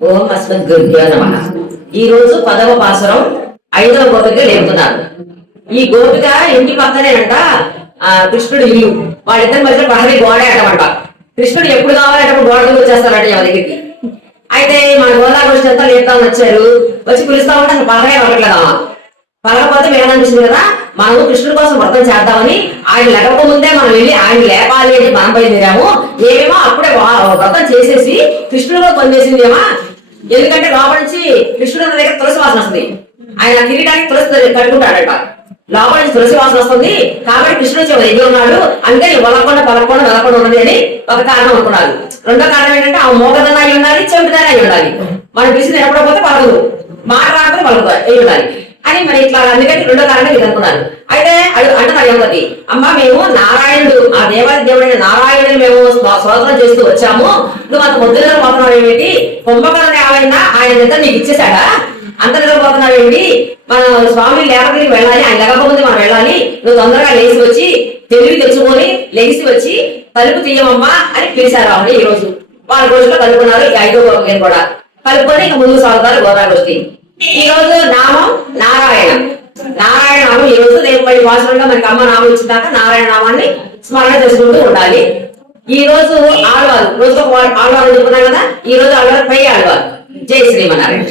ఓం అస్మద్గురుభ్యో నమః. ఈ రోజు 10వ పాసురం 5వ గోపిక లేపుతున్నారు. ఈ గోపిక ఇంటి పక్కనేనంట కృష్ణుడు ఇల్లు. వాళ్ళిద్దరి మధ్య పహరి గోడ ఆడమంట. కృష్ణుడు ఎప్పుడు కావాలంటే అప్పుడు గోడ దగ్గర వచ్చేస్తారంట ఎవరి దగ్గరికి. అయితే మన గోదావరి అంతా లేపుతామని వచ్చారు. వచ్చి పిలుస్తా ఉంటే అసలు పహరే అవ్వట్లేదమ్మా. పలకపోతే మేము అనిపిస్తుంది కదా, మనము కృష్ణుడి కోసం వ్రతం చేద్దామని ఆయన లేకపో ముందే మనం వెళ్ళి ఆయన లేపాలి అని మనం బయలుదేరాము. ఏమేమో అప్పుడే వ్రతం చేసేసి కృష్ణుడిలో పనిచేసిందేమా. ఎందుకంటే లోపల నుంచి కృష్ణుడు దగ్గర తులసి వాసన వస్తుంది. ఆయన కిరీటానికి తులసి కట్టుకుంటాడట. లోపల నుంచి తులసి వాసన వస్తుంది కాబట్టి కృష్ణుడు ఎదురు ఉన్నాడు అంటే వలకుండా వెలకుండా ఉన్నది అని ఒక కారణం అనుకున్నారు. రెండో కారణం ఏంటంటే ఆ మోగదన అయి ఉండాలి, చెవిటిదన అయి ఉండాలి. మనం పిలిచి నిలబడకపోతే పలకదు, మాట రాకపోతే పలకదు అయి ఉండాలి అని మరి ఇట్లా. అందుకని రెండో కారణం ఇది అనుకున్నారు. అయితే అంటున్నారు ఏమవుతుంది, అమ్మ మేము నారాయణుడు ఆ దేవాది దేవుడైన నారాయణుడు మేము స్తోత్రం చేస్తూ వచ్చాము. నువ్వు అంత ముద్దుగా పోతున్నావు ఏమిటి? కుంభకర్ణ ఏమైనా ఆయన నిద్ర నీకు ఇచ్చేసాడా? అంత నిద్రపోతున్నావు ఏమిటి? మనం స్వామి లేకపోతే వెళ్ళాలి, ఆయన లేకపోతే మనం వెళ్ళాలి. నువ్వు తొందరగా లేచి వచ్చి తెలివి తెచ్చుకొని లెగిసి వచ్చి తలుపు తీయమమ్మా అని పిలిచారు. ఆవిడ ఈ రోజు వాళ్ళ రోజులో కలుపుకున్నారు. ఈ 5వ గోపికను కూడా కలుపుకొని ఇక ముందుకు సాగుతారు గోదావరి. ఈ రోజు నామం నారాయణ. నారాయణ నామం ఈ రోజు రేపు మళ్ళీ వాసనలో మనకి అమ్మ నామం ఇచ్చిందాక నారాయణ నామాన్ని స్మరణ చేసుకుంటూ ఉండాలి. ఈ రోజు ఆడవారు రోజు ఆడవారు చెప్పుకున్నాం కదా, ఈ రోజు ఆడవారు పై ఆడవారు. జై శ్రీమన్నారాయణ.